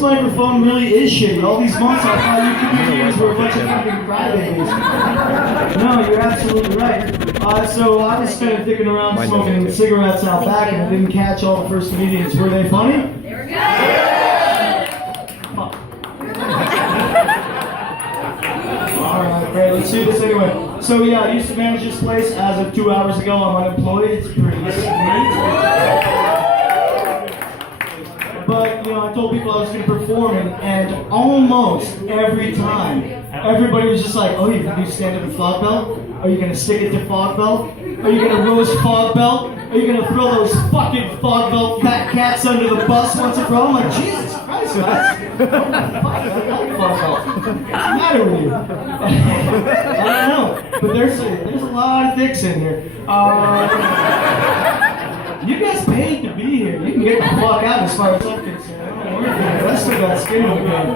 this microphone really is shitty. All these months I thought you comedians were a bunch of fucking crybabies. No, you're absolutely right. So I was kind of dicking around smoking cigarettes out back and I didn't catch all the first comedians. Were they funny? They were good! Fuck. Alright, great. Let's do this anyway. So yeah, I used to manage this place. As of 2 hours ago, I'm unemployed. It's pretty sweet. But, you know, I told people I was going to perform, and almost every time, everybody was just like, oh, you're going to do stand-up at Fogbelt? Are you going to stick it to Fogbelt? Are you going to roast Fogbelt? Are you going to throw those fucking Fogbelt fat cats under the bus once and for all? I'm like, Jesus Christ, guys. What the fuck? I like Fogbelt. What's the matter with you? I don't know. But there's a lot of dicks in here. You guys paid to be here. You can get the fuck out as far as I'm concerned. I don't know where you're I still got skin in the game.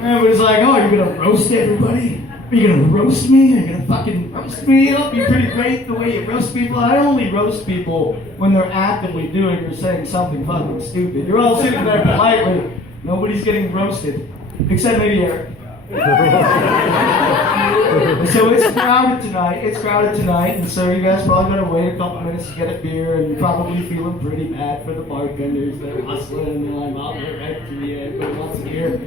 Everybody's like, oh, you're gonna roast everybody? Are you gonna roast me? Are you gonna fucking roast me? It'll be pretty great the way you roast people. I only roast people when they're actively doing or saying something fucking stupid. You're all sitting there politely. Nobody's getting roasted. Except maybe Eric. So it's crowded tonight, and so you guys probably gotta wait a couple minutes to get a beer, and you're probably feeling pretty bad for the bartenders that are hustling, and they're like, oh, they're right to the end, but what's here?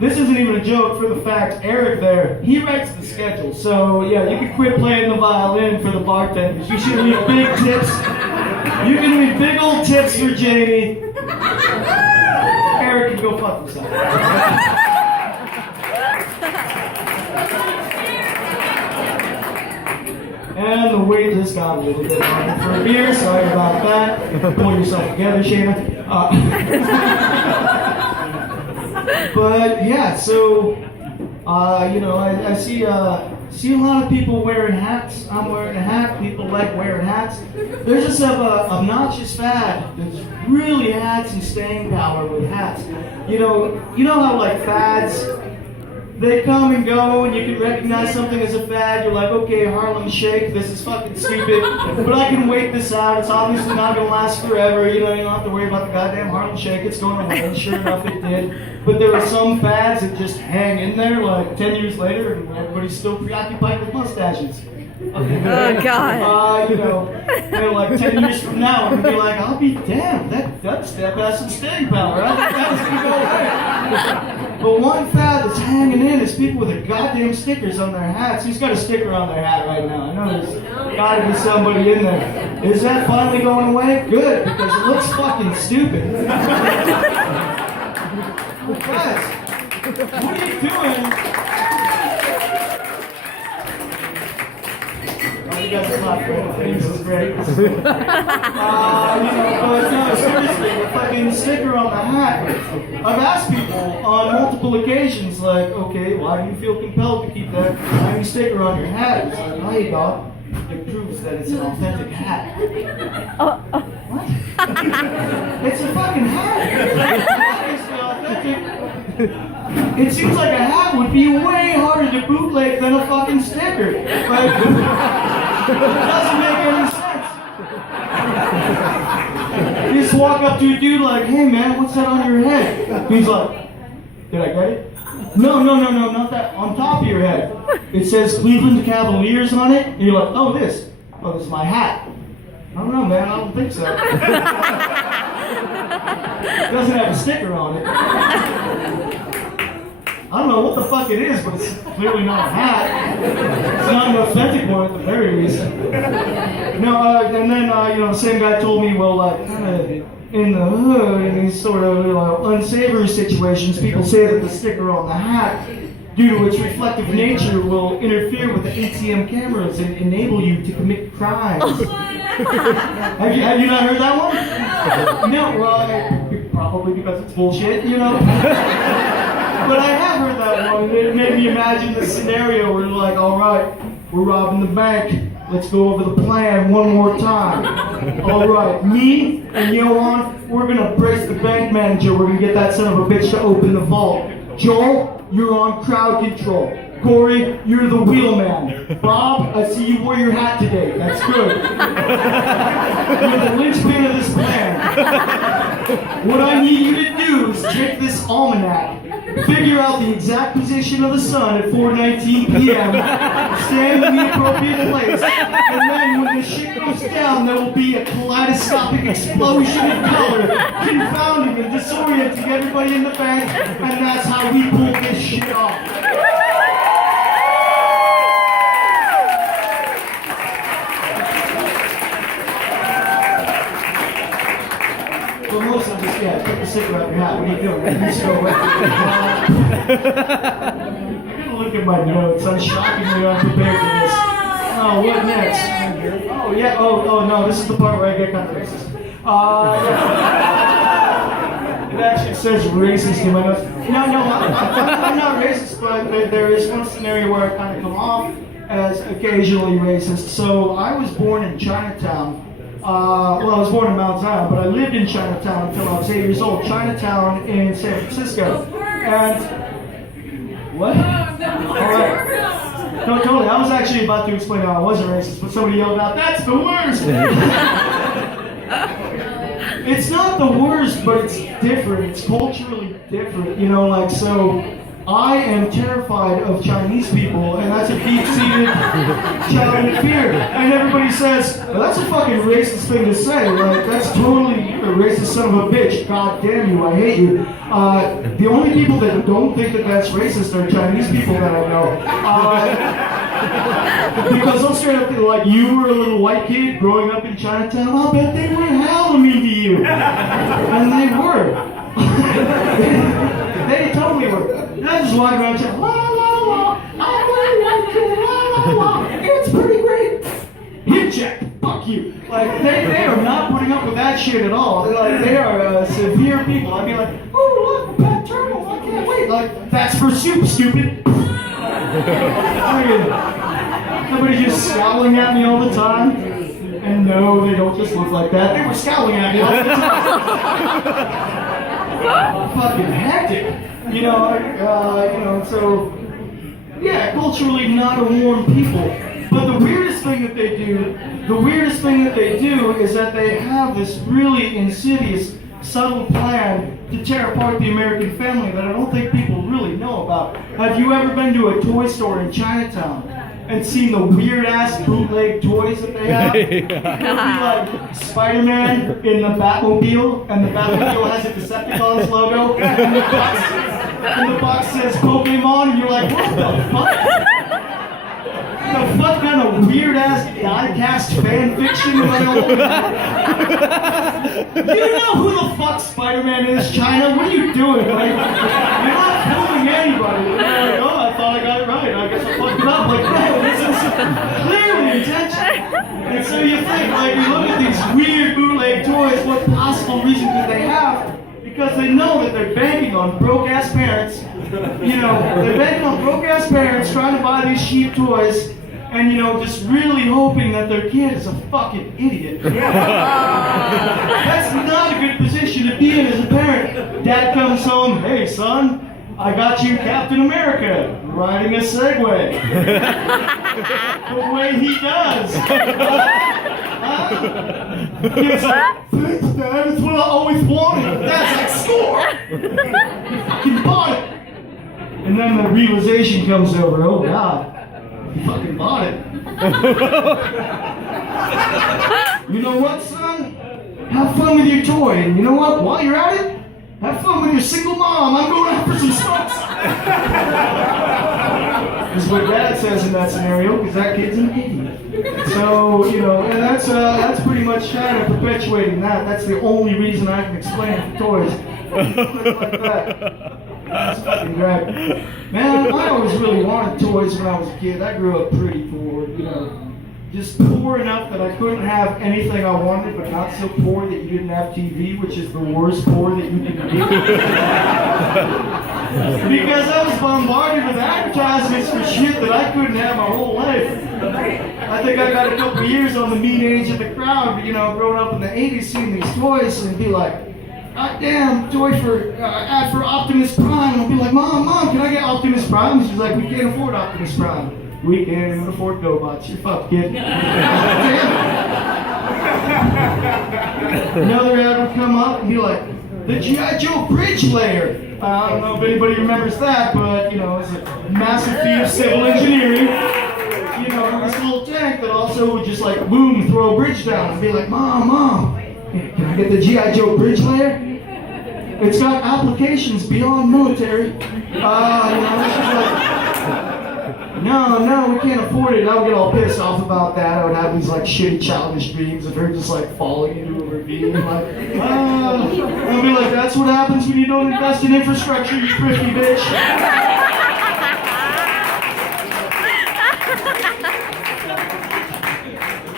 This isn't even a joke for the fact, Eric there, he writes the schedule, so yeah, you can quit playing the violin for the bartenders. You should leave big tips. You can leave big old tips for Jamie. Eric can go fuck himself. And the wait just got a little bit longer for a beer. Sorry about that. Pull yourself together, Shayna. But yeah, so you know, I see a lot of people wearing hats. I'm wearing a hat. People like wearing hats. There's just a obnoxious fad that's really had some staying power with hats. You know how like fads, they come and go, and you can recognize something as a fad. You're like, okay, Harlem Shake, this is fucking stupid, but I can wait this out. It's obviously not going to last forever. You know, you don't have to worry about the goddamn Harlem Shake. It's going away, and sure enough, it did. But there are some fads that just hang in there, like 10 years later, and everybody's still preoccupied with mustaches. Okay. Oh, God. You know, like 10 years from now, I'm going to be like, I'll be damned, that dubstep has some staying power. I think that's going to go away. But one fad that's hanging in is people with their goddamn stickers on their hats. Who's got a sticker on their hat right now? I know there's got to be somebody in there. Is that finally going away? Good, because it looks fucking stupid. Guys, what are you doing? You guys are not great. This is great. But no, seriously, the fucking sticker on the hat. I've asked people on multiple occasions, like, okay, why do you feel compelled to keep that tiny sticker on your hat? It's like, oh, you go. It proves that it's an authentic hat. What? It's a fucking hat. It's authentic. It seems like a hat would be way harder to bootleg than a fucking sticker. Like, it doesn't make any sense. You just walk up to a dude like, hey man, what's that on your head? He's like, did I get it? No, not that. On top of your head. It says Cleveland Cavaliers on it. And you're like, oh, this. Oh, this is my hat. I don't know, man. I don't think so. It doesn't have a sticker on it. I don't know what the fuck it is, but it's clearly not a hat. It's not an authentic one at the very least. No, and then, you know, the same guy told me, well, kind of in the hood, in these sort of, you know, unsavory situations, people say that the sticker on the hat, due to its reflective nature, will interfere with the ATM cameras and enable you to commit crimes. Have you not heard that one? No, well, probably because it's bullshit, you know? But I have heard that one. It made me imagine the scenario where you're like, all right, we're robbing the bank. Let's go over the plan one more time. All right, me and Johan, we're going to brace the bank manager. We're going to get that son of a bitch to open the vault. Joel, you're on crowd control. Corey, you're the wheelman. Bob, I see you wore your hat today. That's good. You're the linchpin of this plan. What I need you to do is check this almanac. Figure out the exact position of the sun at 4:19 p.m. Stand in the appropriate place. And then when the shit goes down, there will be a kaleidoscopic explosion of color, confounding and disorienting everybody in the bank. And that's how we pull this shit off. Well, most of this, yeah, put the cigarette in your hat. What are you doing? You just go away. I'm gonna look at my notes. I'm shockingly unprepared for this. Oh, what next? Oh, yeah. Oh, no. This is the part where I get kind of racist. It actually says racist in my notes. No, I'm not racist, but there is one scenario where I kind of come off as occasionally racist. So I was born in Chinatown. Well, I was born in Mount Zion, but I lived in Chinatown until I was 8 years old. Chinatown in San Francisco. And what? All right. No, totally. I was actually about to explain how I wasn't racist, but somebody yelled out, "That's the worst!" It's not the worst, but it's different. It's culturally different. You know, like, so I am terrified of Chinese people, and that's a deep-seated childhood fear. And everybody says, well, that's a fucking racist thing to say. Like, that's totally, you're a racist son of a bitch. God damn you, I hate you. The only people that don't think that that's racist are Chinese people that I know. Because they'll straight up be like, you were a little white kid growing up in Chinatown, I'll bet they were hell mean to you. And they were. They totally were. And I just walk around saying, la la la, I'm really white kid, la la la, it's pretty great. Hip check, fuck you. Like, they are not putting up with that shit at all. Like, they are severe people. I'd be like, oh, look, pet turtle, I can't wait. Like, that's for soup, stupid. Somebody just scowling at me all the time. And no, they don't just look like that. They were scowling at me all the time. Fucking hectic. You know, so, yeah, culturally not a warm people. But the weirdest thing that they do is that they have this really insidious, subtle plan to tear apart the American family that I don't think people really know about. Have you ever been to a toy store in Chinatown and seen the weird-ass bootleg toys that they have? It'll be like Spider-Man in the Batmobile, and the Batmobile has a Decepticons logo, and the box says Pokemon, and you're like, what the fuck? The fuck kind of weird-ass die-cast fan fiction am I on? You know who the fuck Spider-Man is, China? What are you doing? Like, you're not fooling anybody. You're like, oh, I thought I got it right. I guess I fucked it up. Like, no, this is clearly intentional. And so you think, like, you look at these weird bootleg toys, what possible reason could they have? Because they know that they're banking on broke-ass parents. You know, they're banking on broke-ass parents trying to buy these cheap toys and, you know, just really hoping that their kid is a fucking idiot. That's not a good position to be in as a parent. Dad comes home, hey, son, I got you Captain America riding a Segway. The way he does. Kid's like, thanks, Dad, it's what I always wanted. Dad's like, score! You fucking bought it! And then the realization comes over, oh God, you fucking bought it. You know what, son? Have fun with your toy. And you know what? While you're at it, have fun with your single mom. I'm going out for some smokes. This is what Dad says in that scenario, because that kid's an idiot. So, you know, and that's pretty much kind of perpetuating that. That's the only reason I can explain it for toys. Like that. That's fucking great. Man, I always really wanted toys when I was a kid. I grew up pretty poor, you know. Just poor enough that I couldn't have anything I wanted, but not so poor that you didn't have TV, which is the worst poor that you can be. Because I was bombarded with advertisements for shit that I couldn't have my whole life. I think I got a couple years on the mean age of the crowd, you know, growing up in the 80s, seeing these toys and be like, God damn, toy for, ad for Optimus Prime. And I'll be like, Mom, can I get Optimus Prime? She's like, we can't afford Optimus Prime. We can't even afford GoBots. You're fucked, kid. Another ad would come up and be like, the G.I. Joe bridge layer. I don't know if anybody remembers that, but you know, it's a massive feat of civil engineering. You know, this little tank that also would just like boom, throw a bridge down and be like, Mom, can I get the G.I. Joe bridge layer? It's got applications beyond military. You know, she's like, no, we can't afford it. I would get all pissed off about that. I would have these like shitty childish dreams of her just like falling into a ravine. Like, I'll be like, that's what happens when you don't invest in infrastructure, you thrifty bitch.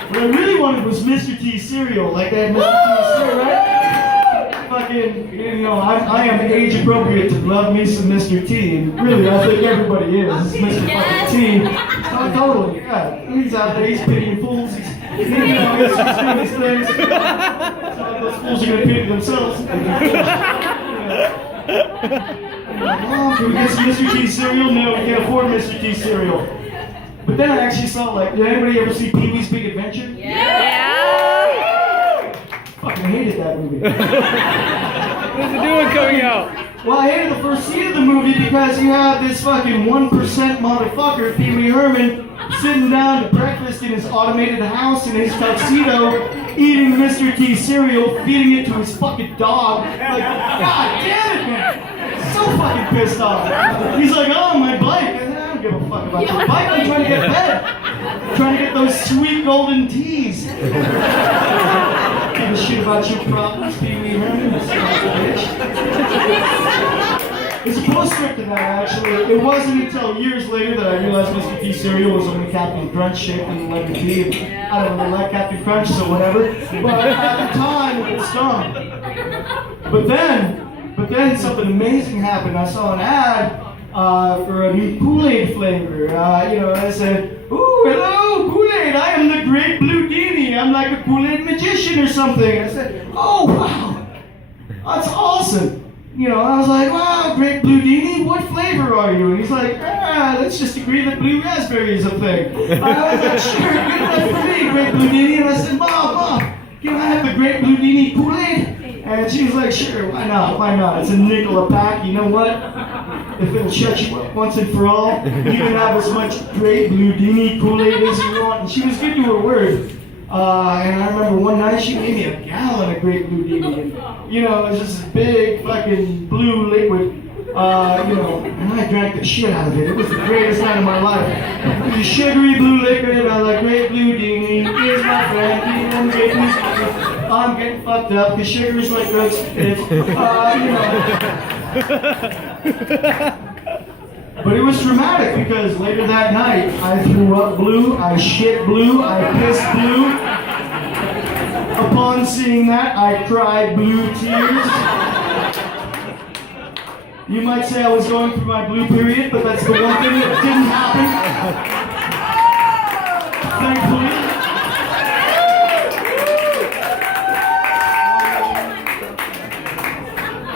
What I really wanted was Mr. T cereal. Like they had Mr. T cereal, right? Fucking, you know, I am age appropriate to love me some Mr. T, and really, I think everybody is. It's Mr. fucking T. Oh, totally, yeah. He's out there, he's pitying fools. He's doing his things. It's not like those fools are gonna pity themselves. Mom, can we get some Mr. T cereal? No, we can't afford Mr. T cereal. But then I actually saw, like, did anybody ever see Pee-wee's Big Adventure? Yeah! Fucking hated that movie. What's the new one coming out? Well, I hated the first scene of the movie because you have this fucking 1% motherfucker, Pee Wee Herman, sitting down to breakfast in his automated house in his tuxedo, eating Mr. T cereal, feeding it to his fucking dog. Like, God damn it, man! So fucking pissed off. He's like, oh, my bike. I don't give a fuck about your bike. I'm trying to get fed. I'm trying to get those sweet golden teas. Give a shit about your problems, Pee Wee Herman, you son of a bitch. There's a postscript to that, actually. It wasn't until years later that I realized Mr. T cereal was only Captain Crunch shaped in lemon tea. I don't really like Captain Crunch, so whatever. But at the time, it was dumb. But then something amazing happened. I saw an ad for a new Kool-Aid flavor. You know, I said, ooh, hello, Kool-Aid. I am the great blue genie. I'm like a Kool-Aid magician or something. I said, oh, wow. That's awesome. You know, I was like, wow, great blue genie. What flavor are you? And he's like, let's just agree that blue raspberry is a thing. I was like, sure, good enough for me, great blue genie. And I said, Mom, can I have the great blue genie Kool-Aid? And she was like, sure, why not? It's a nickel a pack, you know what? If it'll shut you up once and for all, you can have as much great blue genie Kool-Aid as you want. And she was good to her word. And I remember one night she gave me a gallon of great blue genie. And, you know, it was just this big fucking blue liquid. You know, and I drank the shit out of it. It was the greatest night of my life. It was a sugary blue liquid. I was like, great blue genie, here's my friend. I'm getting fucked up because sugar is like drugs. You know. But it was dramatic because later that night I threw up blue, I shit blue, I pissed blue. Upon seeing that, I cried blue tears. You might say I was going through my blue period, but that's the one thing that didn't happen.